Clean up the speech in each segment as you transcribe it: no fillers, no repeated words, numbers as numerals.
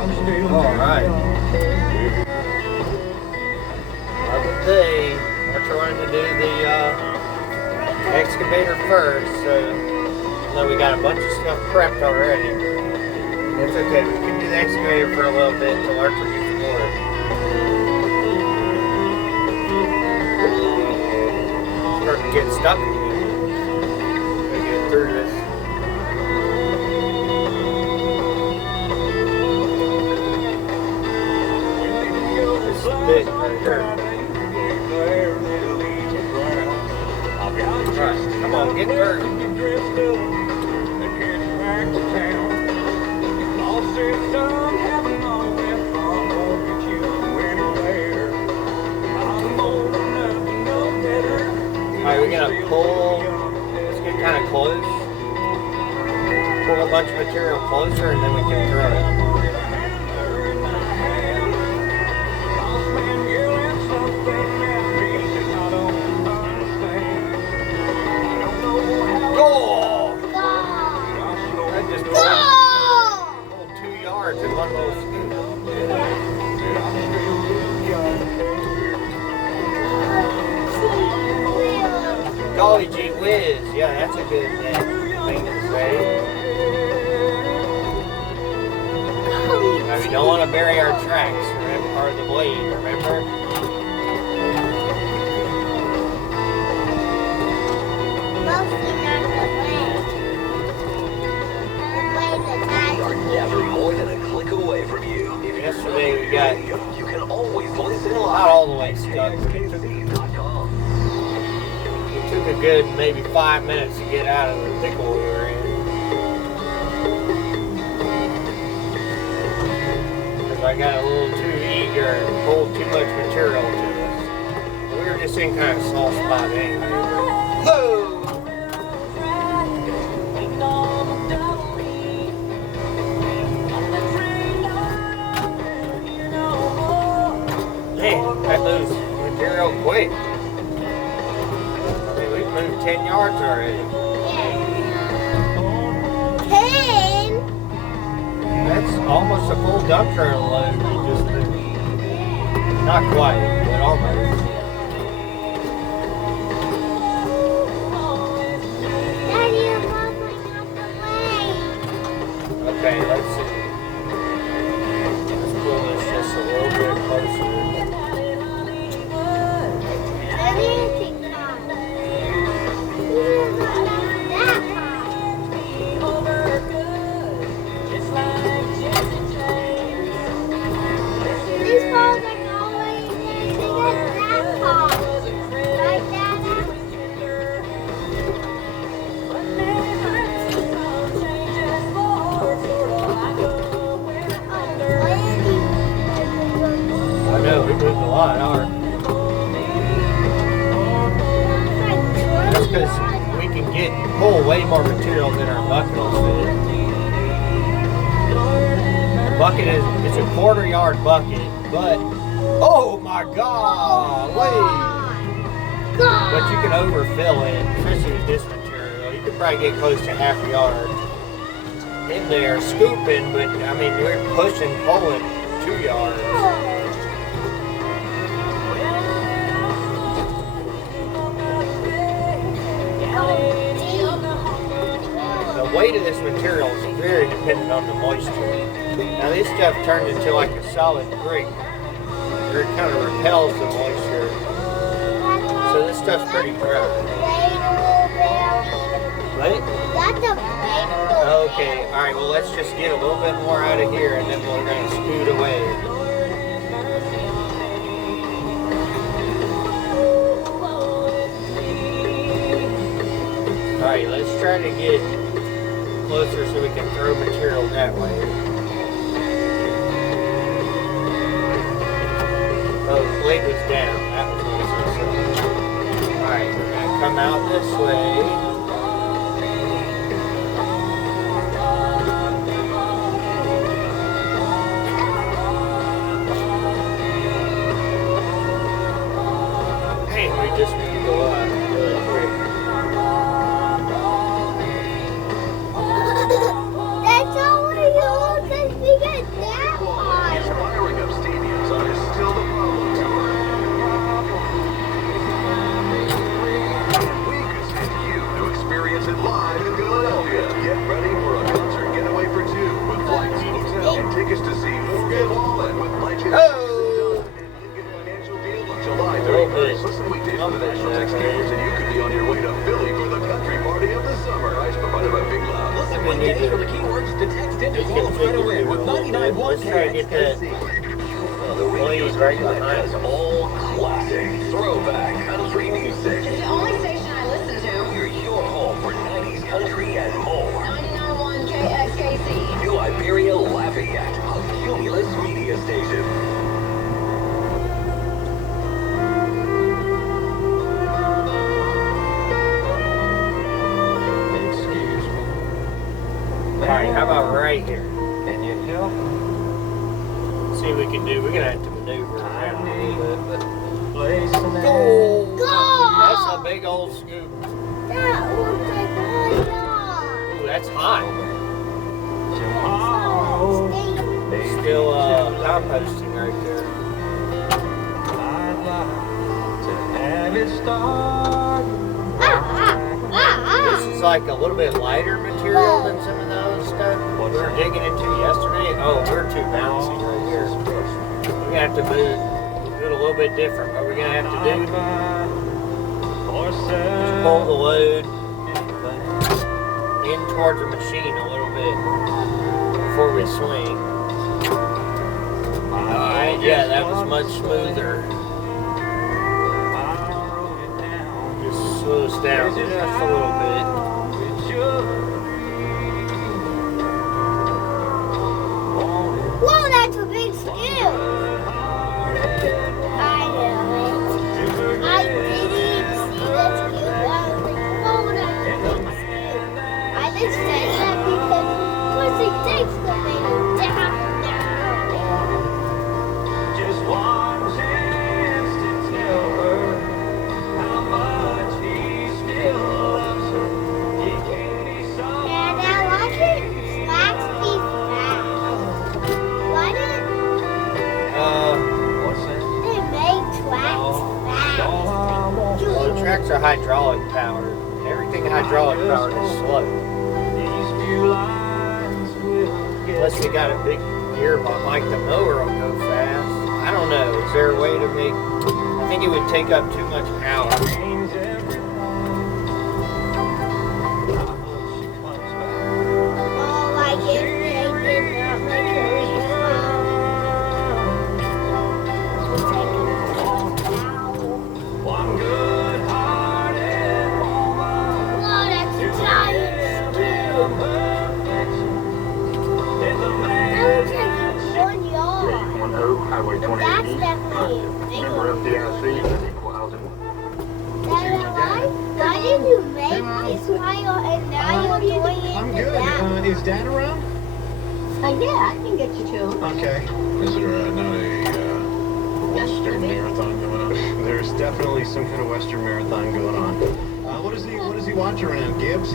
Alright. Another day. We're trying to do the excavator first, so we got a bunch of stuff prepped already. It's okay, we can do the excavator for a little bit until Archer gets to work. Starting to get stuck again. We get through this. Big right here. Alright, come on, get dirty. Alright, we're gonna pull, let's get kind of close. Pull a bunch of material closer and then we can throw it. In one little scoop. Golly gee whiz. Yeah, that's a good thing to say. Now, we don't want to bury our tracks, or the blade, remember? Never more than a click away from you. Yesterday we got You can always listen not all the way stuck. It took a good maybe 5 minutes to get out of the pickle we were in. Because I got a little too eager and pulled too much material to us. We were just in kind of a small spot anyway. Whoa! That moves material quick. I mean, we've moved 10 yards already. 10? That's almost a full dump trailer load we just moved. Not quite, but almost. Daddy, I'm walking out the way. Okay, let's see. Let's pull this just a little bit closer. We moved a lot, That's because we can pull way more material than our bucket will fit. The bucket it's a 1/4 yard bucket, but oh my god, but you can overfill it, especially with this material. You could probably get close to 1/2 yard in there scooping, but I mean we're pushing, pulling 2 yards. The weight of this material is very dependent on the moisture. Now this stuff turned into like a solid brick, where it kind of repels the moisture. So this stuff's pretty dry. What? Okay, alright, well let's just get a little bit more out of here and then we're going to scoot away. Alright, let's try to get closer so we can throw material that way. Oh, the blade was down. That was what I was going to say. Alright, we're going to come out this way. We just moved a lot really quick. That's all we use. We get that hard. Inspiring up stadiums on his Still the Problem tour. We could send you to experience it live in Philadelphia. Get ready for a concert getaway for two with flights, hotel, and tickets to see Morgan Wallen with Legend. Oh! Financial deal on July 31st. Listen weekdays for the National Text Campers, and you could be on your way to Philly for the country party of the summer. Ice provided by Big Loud. Listen weekdays for the keywords to text in to qualify to win with 99.1 Let's try to get that. The radio Please, right station that behind has all classic, throwback, country music. It's the only station I listen to. We're your home for 90s country and more. 99.1 KXKC. New Iberia Lafayette, a Cumulus media station. Excuse me. Alright, how about right here? Can you help me? See what we can do. We're gonna have to maneuver around a little bit, Place an but. Go! That's a big old scoop. That looks like a Ooh, that's hot. tomorrow. Still composting right there. I'd like to have it start. This is like a little bit lighter material than some of the other stuff we were digging into yesterday. Oh, we're too bouncy right here. We're gonna have to do it a little bit different. What we're gonna have to do is pull the load in towards the machine a little bit before we swing. Alright, yeah, that was much smoother. Just slow us down just a little bit. Whoa, that's a big skill. I know it. I didn't see that skill. I was like, whoa, that's a big skill. I just said that because once it takes the thing down. Just one chance to tell her how much he still loves her. He can't be sorry. And I like it. Slacks be fast. Why did What's that? they make tracks fast? Well, the tracks are hydraulic powered. Everything hydraulic powered is slow. These few lines will get Unless we got a big gearbox, like the mower will go fast. I don't know. Is there a way to make? I think it would take up too much power. change everyone. I hope she comes back. Oh, like if they did not make it One good-hearted woman. Wow, that's a giant skill. In the That looks like 1 yard. 810 Highway But 28 that's East. definitely a big Member one. FDIC and equal housing. Dad, why did you make this while and now you're doing it I'm to good. that? Is Dad around? Yeah, I can get you to him. Okay. Is there not a Western marathon going on? There's definitely some kind of Western marathon going on. What is he watching around, Gibbs?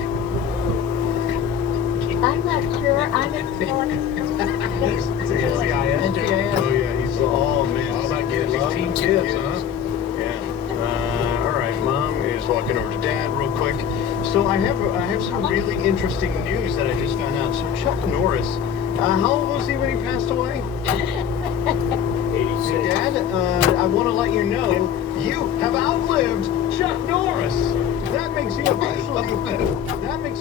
I'm not sure. I'm exploring. NCIS. Oh yeah, he's man. All about Gibbs. He's Team Gibbs, huh? Yeah. All right, Mom is walking over to Dad real quick. So I have some really interesting news that I just found out. So Chuck Norris, how old was he when he passed away? 86. Dad, I want to let you know you have outlived Chuck Norris. That makes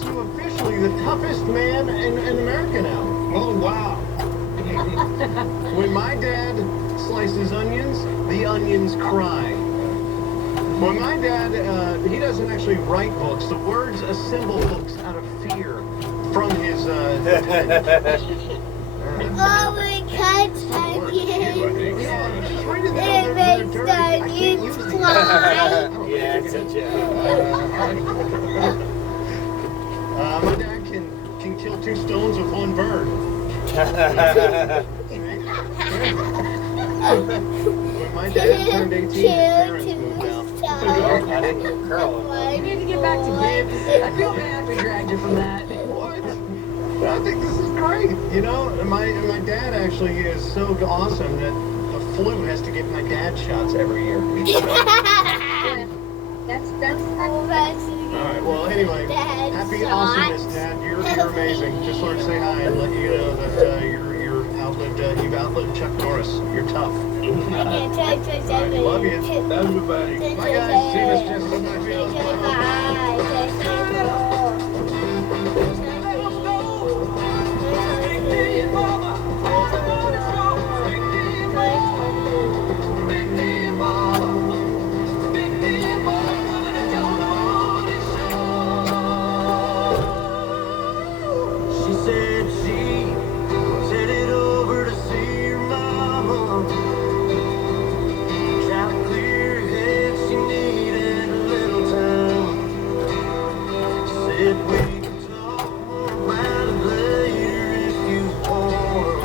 you officially the toughest man in America now. Oh, wow. When my dad slices onions, the onions cry. When my dad, he doesn't actually write books. The words assemble books out of fear from his. Oh, we cut onions. It makes the onions fly. Yeah, it's a joke. My dad can kill two stones with one bird. When my dad turned 18, his parents moved out. I didn't get curl. You need to get back to Gibbs. I feel bad we dragged you from that. What? I think this is great. You know, my dad actually is so awesome that the flu has to give my dad shots every year. That's Oh, that's All right. Well, anyway, Dad happy shot. awesomeness, Dad. You're amazing. Just wanted to say hi and let you know that you've outlived Chuck Norris. You're tough. All right, love you. Everybody. Bye, guys. See you, Miss She said she was headed over to see her mama. Tried to clear her head, she needed a little time. Said we can talk more about it later if you want.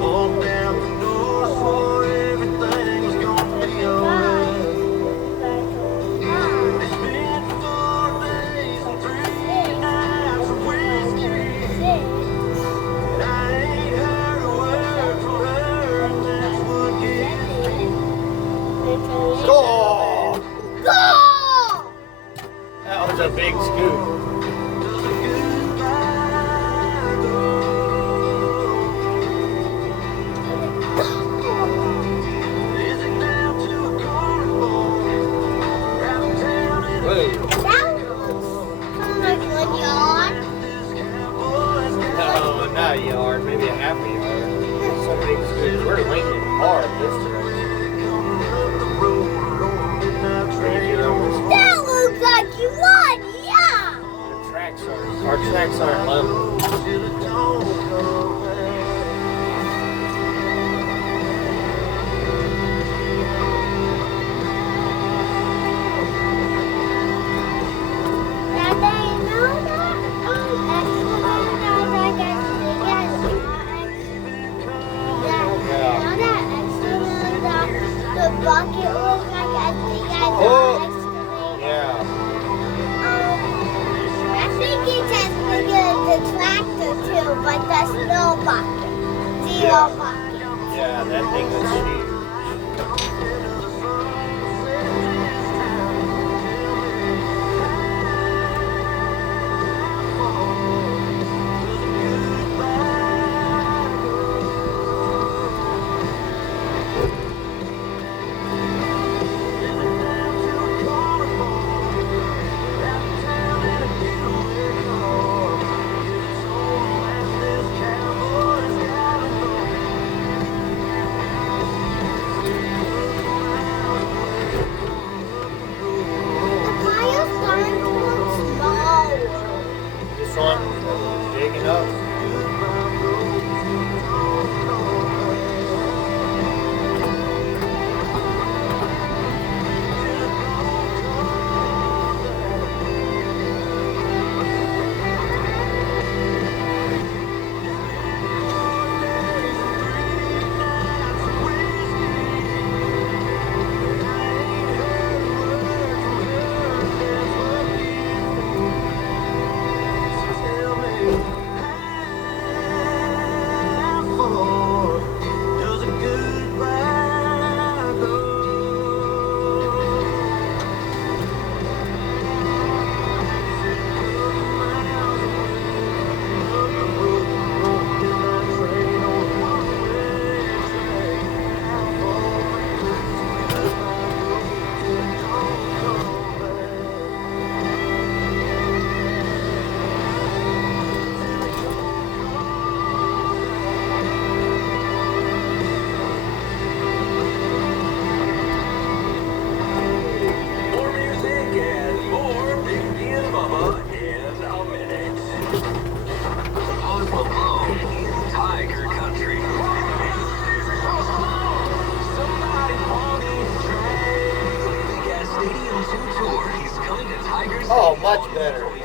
Walked out the door, swore everything was gonna be alright. They spent 4 days and 3 nights of whiskey. I ain't heard a word from her, and that's what gets me. Oh, Go! that was a big scoop. Does a goodbye go? Is it down to a carnival? Out of town in a Whoa. That was like 1 yard. this cowboy's got No, not a yard, maybe a half a yard. So big scoops. We're leaning hard this direction. coming up the road on a midnight train on this That looks like you won, yeah! Our tracks aren't level. till it don't come back. Now they know that excavator like as big as now that excavator, the bucket looks like as big as Oh. the excavator. Yeah. I think it's as big as the tractor too, but the snow bucket. Zero bucket. Yeah, that thing was huge. The pile's starting to look small. This one digging up. More music and more Big D and Bubba in a minute. Post Malone in Tiger Country. Somebody on his train. Big Ass Stadium 2 tour. He's coming to Tiger's Oh, much better.